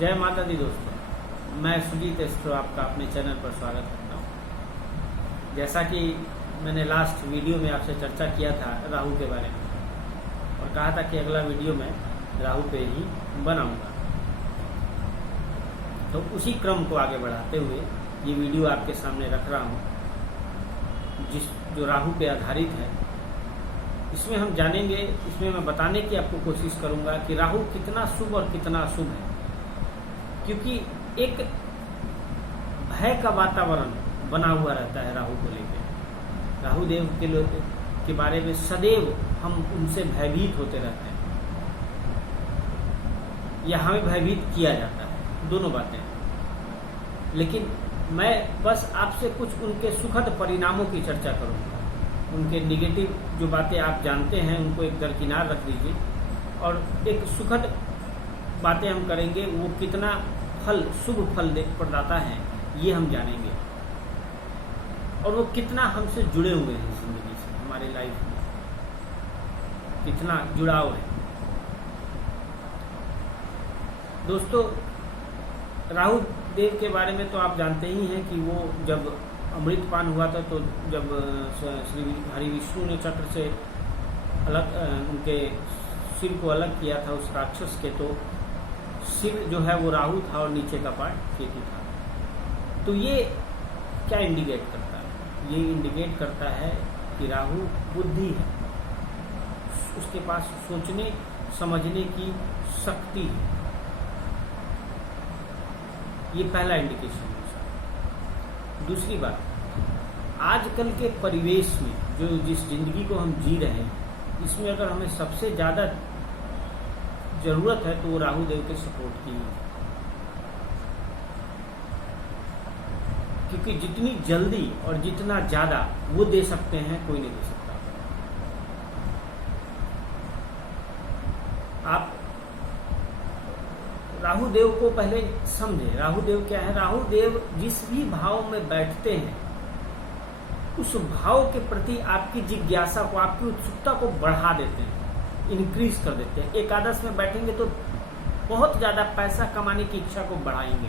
जय माता दी दोस्तों, मैं सुजीत एस्ट्रो आपका अपने चैनल पर स्वागत करता हूँ। जैसा कि मैंने लास्ट वीडियो में आपसे चर्चा किया था राहु के बारे में और कहा था कि अगला वीडियो मैं राहु पे ही बनाऊंगा, तो उसी क्रम को आगे बढ़ाते हुए ये वीडियो आपके सामने रख रहा हूँ जो राहु पे आधारित है। इसमें हम जानेंगे, इसमें मैं बताने की आपको कोशिश करूंगा कि राहु कितना शुभ और कितना अशुभ है, क्योंकि एक भय का वातावरण बना हुआ रहता है राहु को लेकर। राहु देव के बारे में सदैव हम उनसे भयभीत होते रहते हैं या हमें भयभीत किया जाता है, दोनों बातें। लेकिन मैं बस आपसे कुछ उनके सुखद परिणामों की चर्चा करूंगा। उनके निगेटिव जो बातें आप जानते हैं उनको एक दरकिनार रख दीजिए और एक सुखद बातें हम करेंगे। वो कितना फल, शुभ फल प्रदाता है, ये हम जानेंगे और वो कितना हमसे जुड़े हुए हैं जिंदगी से, हमारे लाइफ में कितना जुड़ाव है। दोस्तों, राहु देव के बारे में तो आप जानते ही हैं कि वो जब अमृतपान हुआ था, तो जब श्री हरि विष्णु ने चक्र से अलग उनके सिर को अलग किया था उस राक्षस के, तो सिर जो है वो राहु था और नीचे का पार्ट केतु था। तो ये क्या इंडिकेट करता है? ये इंडिकेट करता है कि राहु बुद्धि है, उसके पास सोचने समझने की शक्ति है। ये पहला इंडिकेशन है। दूसरी बात, आजकल के परिवेश में जिस जिंदगी को हम जी रहे हैं, इसमें अगर हमें सबसे ज्यादा जरूरत है तो वो राहु देव के सपोर्ट की है, क्योंकि जितनी जल्दी और जितना ज्यादा वो दे सकते हैं, कोई नहीं दे सकता। आप राहु देव को पहले समझे। राहु देव क्या है? राहु देव जिस भी भाव में बैठते हैं, उस भाव के प्रति आपकी जिज्ञासा को, आपकी उत्सुकता को बढ़ा देते हैं, इंक्रीज कर देते हैं। एकादश में बैठेंगे तो बहुत ज्यादा पैसा कमाने की इच्छा को बढ़ाएंगे।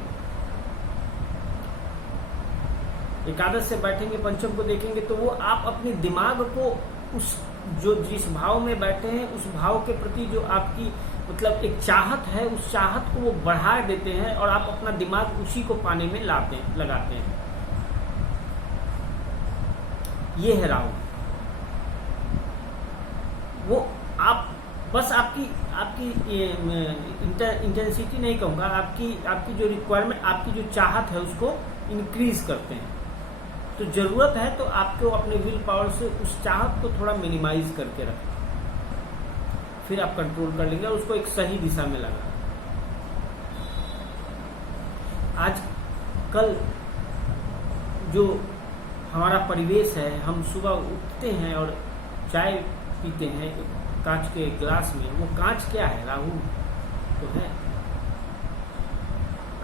एकादश से बैठेंगे, पंचम को देखेंगे तो वो आप अपने दिमाग को उस जिस भाव में बैठे हैं, उस भाव के प्रति जो आपकी मतलब एक चाहत है, उस चाहत को वो बढ़ा देते हैं और आप अपना दिमाग उसी को पाने में लगाते हैं। ये है राहु। वो आप बस आपकी इंटेंसिटी नहीं कहूंगा, आपकी जो रिक्वायरमेंट, आपकी जो चाहत है उसको इंक्रीज करते हैं। तो जरूरत है तो आपको अपने विल पावर से उस चाहत को थोड़ा मिनिमाइज करके रखें, फिर आप कंट्रोल कर लेंगे और उसको एक सही दिशा में लगा। आज कल जो हमारा परिवेश है, हम सुबह उठते हैं और चाय पीते हैं कांच के ग्लास में। वो कांच क्या है? राहु तो है।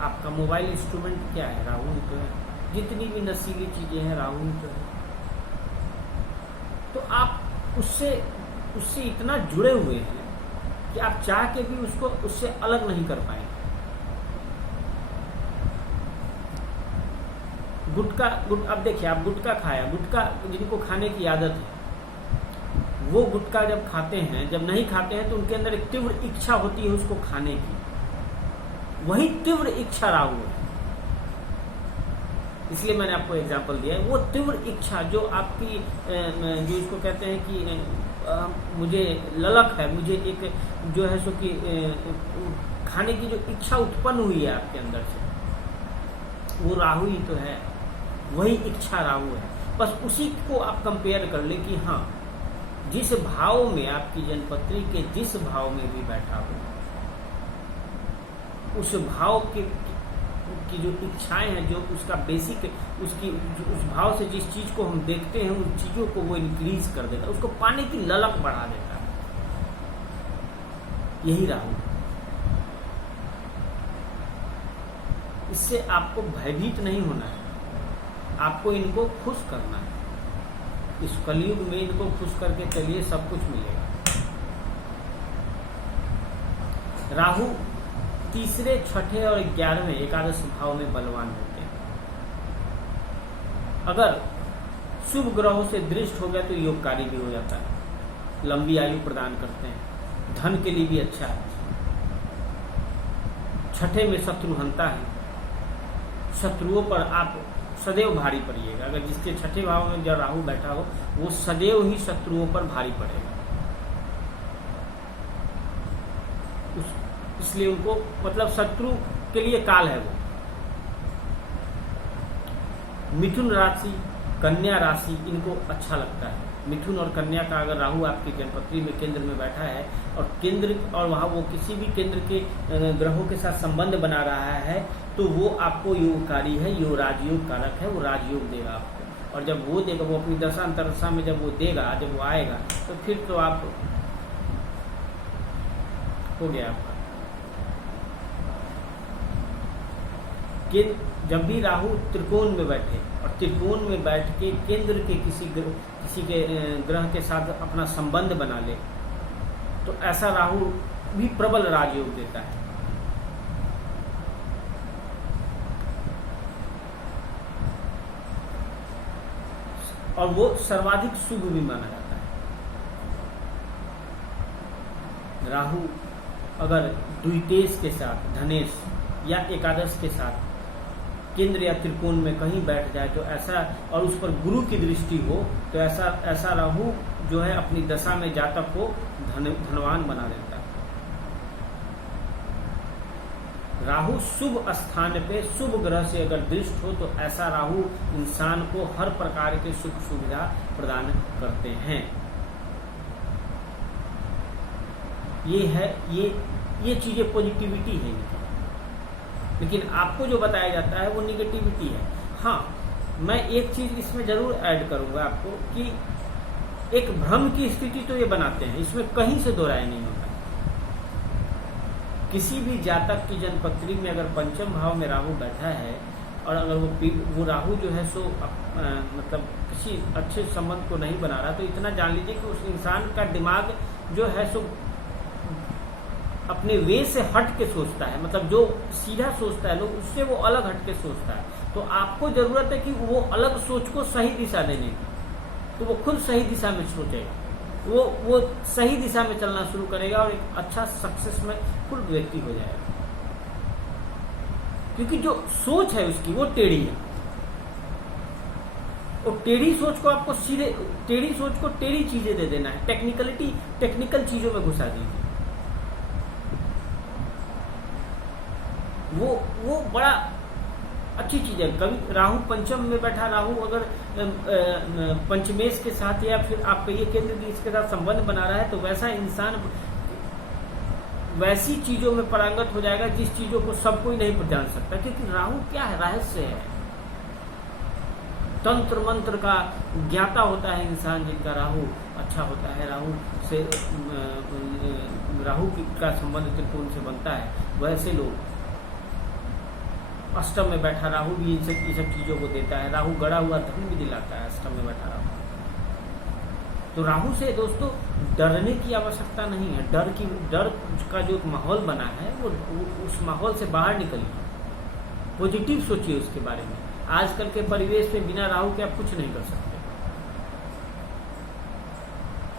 आपका मोबाइल इंस्ट्रूमेंट क्या है? राहु तो है। जितनी भी नशीली चीजें हैं, राहु तो है। तो आप उससे इतना जुड़े हुए हैं कि आप चाह के भी उससे अलग नहीं कर पाएंगे। अब देखिए, आप गुटखा खाया, गुटखा जिनको खाने की आदत है, वो गुटखा जब खाते हैं, जब नहीं खाते हैं तो उनके अंदर एक तीव्र इच्छा होती है उसको खाने की। वही तीव्र इच्छा राहु है। इसलिए मैंने आपको एग्जांपल दिया है। वो तीव्र इच्छा जो आपकी जो इसको कहते हैं कि मुझे ललक है, मुझे एक जो है सो कि खाने की जो इच्छा उत्पन्न हुई है आपके अंदर से, वो राहु ही तो है। वही इच्छा राहु है। बस उसी को आप कंपेयर कर ले कि हाँ, जिस भाव में आपकी जन्मपत्री के जिस भाव में भी बैठा हो, उस भाव की जो इच्छाएं हैं, जो उसका बेसिक, उस भाव से जिस चीज को हम देखते हैं, उन चीजों को वो इंक्रीज कर देता है, उसको पाने की ललक बढ़ा देता है। यही राहु। इससे आपको भयभीत नहीं होना है, आपको इनको खुश करना है। इस कलयुग में इनको खुश करके चलिए, सब कुछ मिलेगा। राहु तीसरे, छठे और 11वें एकादश भाव में बलवान होते हैं। अगर शुभ ग्रहों से दृष्ट हो गया तो योगकारी भी हो जाता है, लंबी आयु प्रदान करते हैं, धन के लिए भी अच्छा है। छठे में शत्रुहंता है, शत्रुओं पर आप सदैव भारी पड़िएगा। अगर जिसके छठे भाव में जब राहु बैठा हो वो सदैव ही शत्रुओं पर भारी पड़ेगा, इसलिए उनको मतलब शत्रु के लिए काल है वो। मिथुन राशि, कन्या राशि इनको अच्छा लगता है। मिथुन और कन्या का अगर राहु आपकी जन्मपत्री में केंद्र में बैठा है और केंद्र और वहाँ वो किसी भी केंद्र के ग्रहों के साथ संबंध बना रहा है तो वो आपको योगकारी है, यो राजयोग कारक है, वो राजयोग देगा आपको। और जब वो देगा, वो अपनी दशा अंतरदशा में जब वो देगा, जब वो आएगा तो फिर तो आप हो गया आपका। जब भी राहु त्रिकोण में बैठे और त्रिकोण में बैठ के केंद्र के किसी के ग्रह के साथ अपना संबंध बना ले तो ऐसा राहु भी प्रबल राजयोग देता है। और वो सर्वाधिक शुभ भी माना जाता है। राहु अगर द्वितेश के साथ, धनेश या एकादश के साथ केंद्र या त्रिकोण में कहीं बैठ जाए तो ऐसा, और उस पर गुरु की दृष्टि हो तो ऐसा राहु जो है अपनी दशा में जातक को धनवान बना देता है। राहु शुभ स्थान पे शुभ ग्रह से अगर दृष्ट हो तो ऐसा राहु इंसान को हर प्रकार के सुख सुविधा प्रदान करते हैं। ये चीजें पॉजिटिविटी है इनकी। लेकिन आपको जो बताया जाता है वो निगेटिविटी है। हाँ, मैं एक चीज इसमें जरूर ऐड करूंगा आपको कि एक भ्रम की स्थिति तो ये बनाते हैं, इसमें कहीं से दो राय नहीं होता। किसी भी जातक की जन्मपत्री में अगर पंचम भाव में राहु बैठा है और अगर वो राहु जो है सो मतलब किसी अच्छे संबंध को नहीं बना रहा तो इतना जान लीजिए कि उस इंसान का दिमाग जो है सो अपने वे से हट के सोचता है। मतलब जो सीधा सोचता है लोग, उससे वो अलग हट के सोचता है। तो आपको जरूरत है कि वो अलग सोच को सही दिशा देने की, तो वो खुद सही दिशा में सोचेगा, वो सही दिशा में चलना शुरू करेगा और एक अच्छा सक्सेस में फुल व्यक्ति हो जाएगा। क्योंकि जो सोच है उसकी वो टेढ़ी है, और टेढ़ी सोच को आपको सीधे, टेढ़ी सोच को टेढ़ी चीजें दे देना है, टेक्निकल चीजों में घुसा दीजिए। वो बड़ा अच्छी चीज है। कभी राहु पंचम में बैठा राहु अगर पंचमेश के साथ या फिर आपका ये केंद्र भी इसके साथ संबंध बना रहा है तो वैसा इंसान वैसी चीजों में पारंगत हो जाएगा जिस चीजों को सब कोई नहीं जान सकता। क्योंकि राहु क्या है, रहस्य है, तंत्र मंत्र का ज्ञाता होता है इंसान जिनका राहु अच्छा होता है। राहु का संबंध त्रिकोण से बनता है, वैसे लोग। अष्टम में बैठा राहु भी इन सब चीजों को देता है। राहु गड़ा हुआ धन भी दिलाता है अष्टम में बैठा राहु। तो राहु से दोस्तों डरने की आवश्यकता नहीं है। डर का जो माहौल बना है वो उस माहौल से बाहर निकलिए, पॉजिटिव सोचिए उसके बारे में। आजकल के परिवेश में बिना राहु के आप कुछ नहीं कर सकते।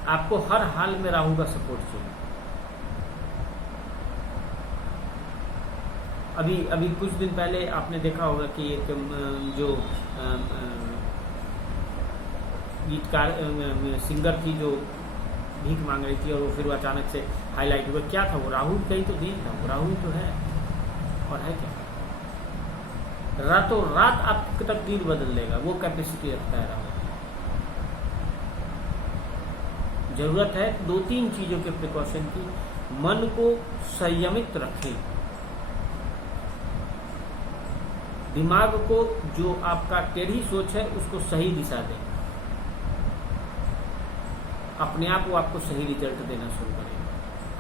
आपको हर हाल में राहु का सपोर्ट चाहिए। अभी कुछ दिन पहले आपने देखा होगा कि एक जो गीतकार सिंगर थी जो भीख मांग रही थी और वो फिर अचानक से हाईलाइट हुआ। क्या था वो? राहु कहीं तो नहीं था, वो राहु तो है। और है क्या? रातों रात आपकी तकदीर बदल देगा, वो कैपेसिटी रखता है राहु। जरूरत है 2-3 चीजों के प्रिकॉशन की। मन को संयमित रखें, दिमाग को जो आपका टेढ़ी सोच है उसको सही दिशा दें, अपने आप वो आपको सही रिजल्ट देना शुरू करेगा।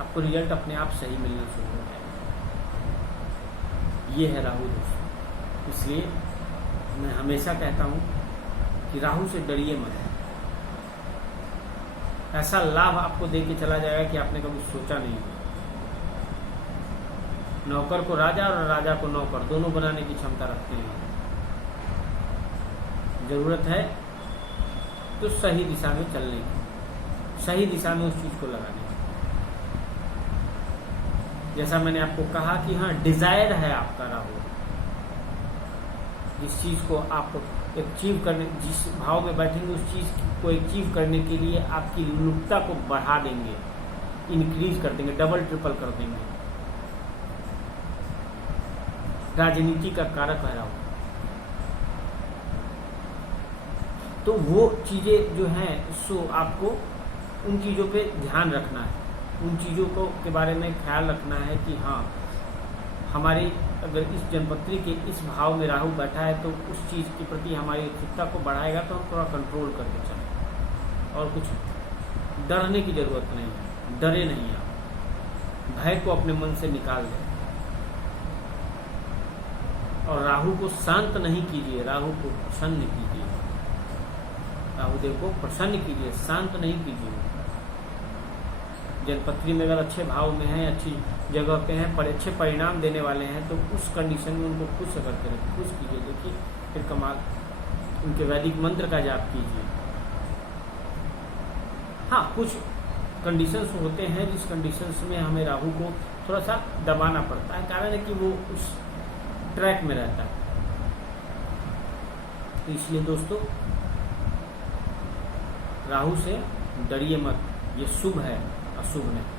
आपको रिजल्ट अपने आप सही मिलना शुरू हो जाएगा। ये है राहु दोस्तों। इसलिए मैं हमेशा कहता हूं कि राहु से डरिए मत। ऐसा लाभ आपको दे के चला जाएगा कि आपने कभी सोचा नहीं। नौकर को राजा और राजा को नौकर दोनों बनाने की क्षमता रखते हैं। जरूरत है तो सही दिशा में चलने की, सही दिशा में उस चीज को लगाने की। जैसा मैंने आपको कहा कि हाँ, डिजायर है आपका राहु, जिस चीज को आप अचीव करने, जिस भाव में बैठेंगे उस चीज को अचीव करने के लिए आपकी लुप्तता को बढ़ा देंगे, इंक्रीज कर देंगे, डबल ट्रिपल कर देंगे। राजनीति का कारक है राहु, तो वो चीजें जो हैं सो आपको उन चीजों पे ध्यान रखना है, उन चीजों को के बारे में ख्याल रखना है कि हाँ, हमारी अगर इस जन्मपत्री के इस भाव में राहु बैठा है तो उस चीज के प्रति हमारी उत्सुकता को बढ़ाएगा, तो हम थोड़ा कंट्रोल करके चलें। और कुछ डरने की जरूरत नहीं है, डरे नहीं आप, भय को अपने मन से निकाल दें और राहु को शांत नहीं कीजिए, राहु को प्रसन्न कीजिए, राहुदेव को प्रसन्न कीजिए, शांत नहीं कीजिए। जन्मपत्री में अगर अच्छे भाव में है, अच्छी जगह पे हैं, पर अच्छे परिणाम देने वाले हैं, तो उस कंडीशन में उनको खुश करके रखिए, खुश कीजिए। देखिए फिर कमाल, उनके वैदिक मंत्र का जाप कीजिए। हाँ, कुछ कंडीशंस होते हैं जिस कंडीशंस में हमें राहु को थोड़ा सा दबाना पड़ता है, कारण है कि वो उस ट्रैक में रहता है। तो इसलिए दोस्तों, राहु से डरिए मत, ये शुभ है, अशुभ नहीं।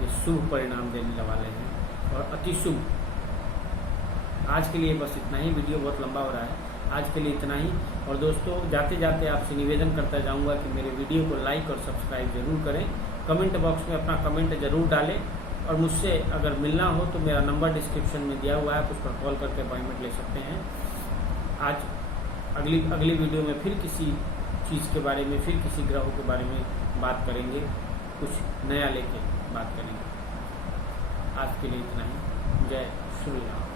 ये शुभ परिणाम देने वाले हैं और अति शुभ। आज के लिए बस इतना ही, वीडियो बहुत लंबा हो रहा है, आज के लिए इतना ही। और दोस्तों, जाते जाते आपसे निवेदन करता जाऊंगा कि मेरे वीडियो को लाइक और सब्सक्राइब जरूर करें, कमेंट बॉक्स में अपना कमेंट जरूर डालें, और मुझसे अगर मिलना हो तो मेरा नंबर डिस्क्रिप्शन में दिया हुआ है, उस पर कॉल करके अपॉइंटमेंट ले सकते हैं। आज अगली वीडियो में फिर किसी चीज़ के बारे में, फिर किसी ग्रह के बारे में बात करेंगे, कुछ नया लेके बात करेंगे। आज के लिए इतना ही। जय श्री राम।